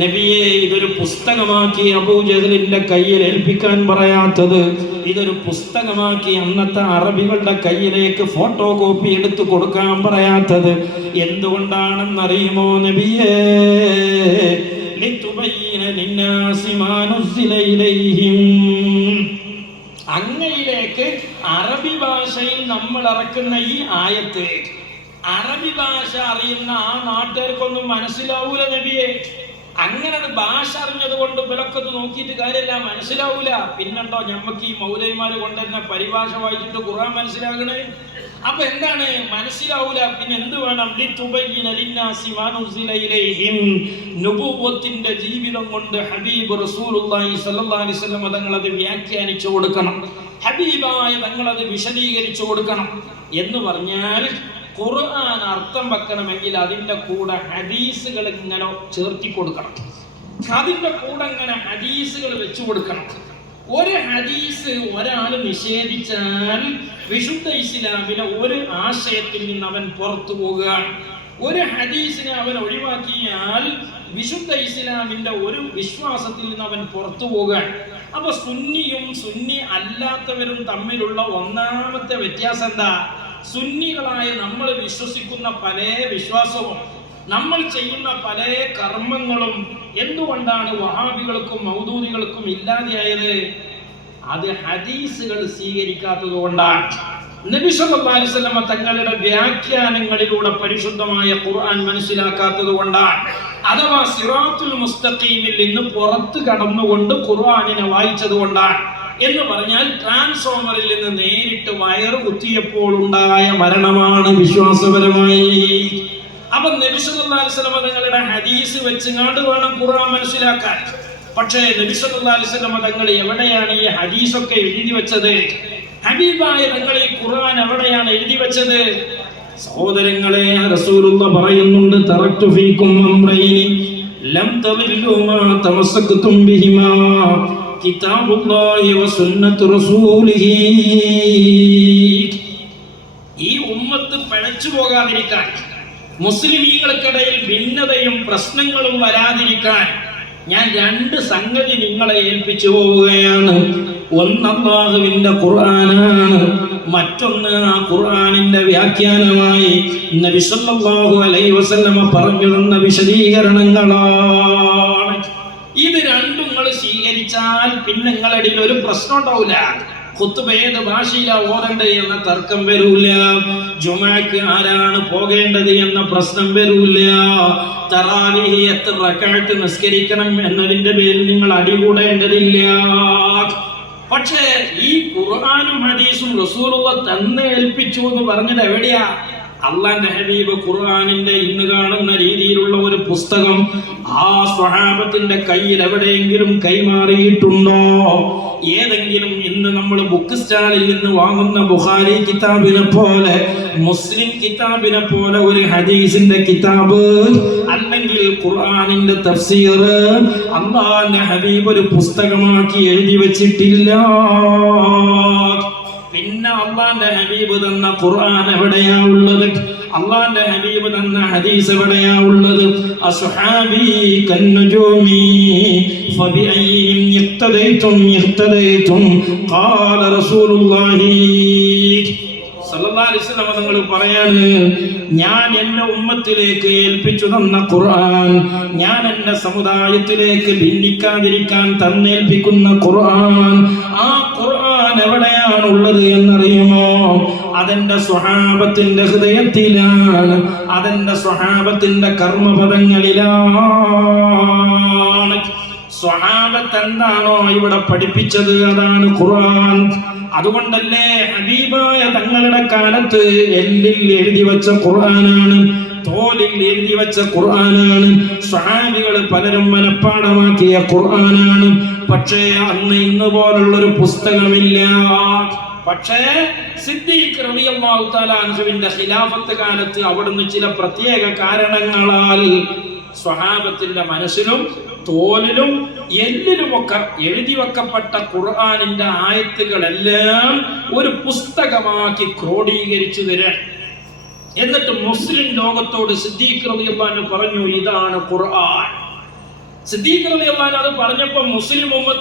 നബിയെ ഇതൊരു പുസ്തകമാക്കി അബൂജഹലിന്റെ കയ്യിൽ ഏൽപ്പിക്കാൻ പറയാത്തത്, ഇതൊരു പുസ്തകമാക്കി അന്നത്തെ അറബികളുടെ കയ്യിലേക്ക് ഫോട്ടോ കോപ്പി എടുത്തു കൊടുക്കാൻ പറയാത്തത് എന്തുകൊണ്ടാണെന്നറിയുമോ നബിയേ? അങ്ങയിലേക്ക് അറബി ഭാഷയിൽ നമ്മൾ ഇറക്കുന്ന ഈ ആയത്ത് അറബി ഭാഷ അറിയുന്ന ആ നാട്ടുകാർക്കൊന്നും മനസ്സിലാവൂല നബിയെ. അങ്ങനെ ഭാഷ അറിഞ്ഞത് കൊണ്ട് വിലക്കത്ത് നോക്കിയിട്ട് കാര്യമില്ല, മനസ്സിലാവൂല. പിന്നെണ്ടോ ഞമ്മക്ക് ഈ മൗലൈമാര് കൊണ്ടുവരുന്ന പരിഭാഷ വായിച്ചിട്ട് ഖുർആൻ മനസ്സിലാകണേ? അപ്പൊ എന്താണ് മനസ്സിലാവൂല? പിന്നെ എന്ത് വേണം? നുബുവ്വത്തിന്റെ ജീവിതം കൊണ്ട് ഹബീബ് റസൂലുള്ളാഹി സ്വല്ലല്ലാഹു അലൈഹി വസല്ലം തങ്ങൾ അത് വ്യാഖ്യാനിച്ചു കൊടുക്കണം, ഹബീബായ തങ്ങൾ അത് വിശദീകരിച്ചു കൊടുക്കണം. എന്ന് പറഞ്ഞാൽ ഖുർആൻ അർത്ഥം വെക്കണമെങ്കിൽ അതിൻ്റെ കൂടെ ഹദീസുകൾ ഇങ്ങനെ ചേർത്തി കൊടുക്കണം, അതിൻ്റെ കൂടെ ഇങ്ങനെ ഹദീസുകൾ വെച്ചു കൊടുക്കണം. ഒരു ഹദീസ് ഒരാൾ നിഷേധിച്ചാൽ വിശുദ്ധ ഇസ്ലാമിലെ ഒരു ആശയത്തിൽ നിന്ന് അവൻ പുറത്തു പോകുകയാണ്. ഒരു ഹദീസിനെ അവൻ ഒഴിവാക്കിയാൽ വിശുദ്ധ ഇസ്ലാമിന്റെ ഒരു വിശ്വാസത്തിൽ നിന്ന് അവൻ പുറത്തു പോകുകയാണ്. അപ്പൊ സുന്നിയും സുന്നി അല്ലാത്തവരും തമ്മിലുള്ള ഒന്നാമത്തെ വ്യത്യാസം എന്താ? സുന്നികളായ നമ്മൾ വിശ്വസിക്കുന്ന പല വിശ്വാസവും നമ്മൾ ചെയ്യുന്ന പല കർമ്മങ്ങളും എന്തുകൊണ്ടാണ് വഹാബികൾക്കും മൗദൂദികൾക്കും ഇല്ലാതെയായത്? അത് ഹദീസുകൾ സ്വീകരിക്കാത്തത് കൊണ്ടാണ്. നബി സല്ലല്ലാഹു അലൈഹി വസല്ലം തങ്ങളുടെ വ്യാഖ്യാനങ്ങളിലൂടെ പരിശുദ്ധമായ ഖുർആൻ മനസ്സിലാക്കാത്തത് കൊണ്ടാണ്. അഥവാ സിറാത്തുൽ മുസ്തഖീമിൽ നിന്ന് പുറത്ത് കടന്നുകൊണ്ട് ഖുർആനിനെ വായിച്ചത് കൊണ്ടാണ്. എന്ന് പറഞ്ഞാൽ ട്രാൻസ്ഫോമറിൽ നിന്ന് നേരിട്ട് വയറ് കുത്തിയപ്പോൾ ഉണ്ടായ മരണമാണ് വിശ്വാസപരമായി. അപ്പൊ നബി സല്ലല്ലാഹു അലൈഹി വസല്ലം തങ്ങളുടെ ഹദീസ് വെച്ചുകൊണ്ട് വേണം ഖുർആൻ മനസ്സിലാക്കാൻ. പക്ഷേ നബി സല്ലല്ലാഹു അലൈഹി വസല്ലം തങ്ങൾ എവിടെയാണ് ഈ ഹദീസൊക്കെ എഴുതി വെച്ചത്? ഹബീബായ തങ്ങൾ ഈ ഖുർആൻ എവിടെയാണ് എഴുതി വെച്ചത്? സഹോദരങ്ങളെ, റസൂലുള്ളാഹി പറയുന്നുണ്ട്, തറക്തു ഫീകും അംറൈനി ലം തദില്ലു മാ തമസ്സക്തും ബിഹിമാ കിതാബുല്ലാഹി വസുന്നത്തു റസൂലിഹി. ഈ ഉമ്മത്ത് പിഴച്ചു പോകാതിരിക്കാൻ, മുസ്ലിമീങ്ങൾക്കിടയിൽ ഭിന്നതയും പ്രശ്നങ്ങളും വരാതിരിക്കാൻ ഞാൻ രണ്ട് സംഗതി നിങ്ങളെ ഏൽപ്പിച്ചു പോവുകയാണ്. ഒന്ന് അല്ലാഹുവിന്റെ ഖുർആനാണ്, മറ്റൊന്ന് ആ ഖുർആനിന്റെ വ്യാഖ്യാനമായി നബി സല്ലല്ലാഹു അലൈഹി വസല്ലമ പറഞ്ഞു തന്ന വിശദീകരണങ്ങളാണ്. ഇത് രണ്ടും നിങ്ങൾ സ്വീകരിച്ചാൽ പിന്നെ നിങ്ങളിടയിൽ ഒരു പ്രശ്നം ഉണ്ടാവില്ല. ഖുത്ബ ഏത് ഭാഷയിലാ ഓതേണ്ടത് എന്ന തർക്കം വരൂല, ജുമുഅക്ക് ആരാണ് പോകേണ്ടത് എന്ന പ്രശ്നം വരൂല, തറാവീഹ് എത്ര റക്അത്ത് നിസ്കരിക്കണം എന്നതിന്റെ പേരിൽ നിങ്ങൾ അടികൂടേണ്ടതില്ല. പക്ഷേ ഈ ഖുർആനും ഹദീസും റസൂലുള്ളാഹി തന്നെ ഏൽപ്പിച്ചു എന്ന് പറഞ്ഞത് എവിടെയാ? അള്ളാന്റെ ഹബീബ് ഖുർആനിന്റെ ഇന്ന് കാണുന്ന രീതിയിലുള്ള ഒരു പുസ്തകം ആ സ്വഹാബത്തിന്റെ കയ്യിൽ എവിടെയെങ്കിലും കൈമാറിയിട്ടുണ്ടോ? ഏതെങ്കിലും ഇന്ന് നമ്മൾ ബുക്ക് സ്റ്റാളിൽ നിന്ന് വാങ്ങുന്ന ബുഖാരി കിതാബിനെ പോലെ, മുസ്ലിം കിതാബിനെ പോലെ ഒരു ഹദീസിന്റെ കിതാബ് അല്ലെങ്കിൽ ഖുർആനിന്റെ തഫ്സീർ അള്ളാന്റെ ഹബീബ് ഒരു പുസ്തകമാക്കി എഴുതി വെച്ചിട്ടില്ല. പിന്നെ അള്ളാന്റെ ഹബീബ് തന്ന ഖുർആൻ എവിടെയാ ഉള്ളത്? അള്ളാന്റെ ഹബീബ് തന്ന ഹദീസ് എവിടെയാ ഉള്ളത്? അസ്ഹാബി കന്നുജൂമി ഫബിഅയ്യിഹിം യഖ്തദൈതും യഖ്തദൈതും ഖാല റസൂലുള്ളാഹി സല്ലല്ലാഹു അലൈഹി വസല്ലം തങ്ങൾ പറയാണ്, ഞാൻ എന്റെ ഉമ്മത്തിലേക്ക് ഏൽപ്പിച്ചു തന്ന ഖുർആൻ, ഞാൻ എന്റെ സമുദായത്തിലേക്ക് ഭിന്നിക്കാതിരിക്കാൻ തന്നേൽപ്പിക്കുന്ന ഖുർആൻ, ആ ഖുർആൻ എവിടെയാണുള്ളത് എന്നറിയുമോ? അതെന്റെ സ്വഹാബത്തിന്റെ ഹൃദയത്തിലാണ്, അതെന്റെ സ്വഹാബത്തിന്റെ കർമ്മപദങ്ങളിലാണ്. സ്വഹാബത്ത് എന്താണോ ഇവിടെ പഠിപ്പിച്ചത് അതാണ് ഖുർആൻ. അതുകൊണ്ടല്ലേ ഹബീബായ തങ്ങളുടെ കാലത്ത് എല്ലിൽ എഴുതി വെച്ച ഖുർആനാണ്, തോലിൽ എഴുതി വെച്ച ഖുർആനാണ്, സ്വഹാബികൾ പലരും മനഃപ്പാഠമാക്കിയ ഖുർആനാണ്. പക്ഷേ അന്ന് ഇന്ന് പോലുള്ളൊരു പുസ്തകമില്ല. പക്ഷേ സിദ്ദീഖ് റളിയല്ലാഹു തആല അൻഹുവിന്റെ ഖിലാഫത്ത് കാലത്ത് അവിടുന്ന് ചില പ്രത്യേക കാരണങ്ങളാൽ സ്വഹാബത്തിന്റെ മനസ്സിലും തോലിലും എല്ലിലുമൊക്കെ എഴുതി വെക്കപ്പെട്ട ഖുർആനിന്റെ ആയത്തുകളെല്ലാം ഒരു പുസ്തകമാക്കി ക്രോഡീകരിച്ചു തരാൻ. എന്നിട്ട് മുസ്ലിം ലോകത്തോട് സിദ്ദീഖ് റളിയല്ലാഹു അൻഹു പറഞ്ഞു, ഇതാണ് ഖുർആൻ. സിദ്ദീഖ് റളിയല്ലാഹു അൻഹു അത് പറഞ്ഞപ്പോൾ മുസ്ലിം ഉമ്മത്ത്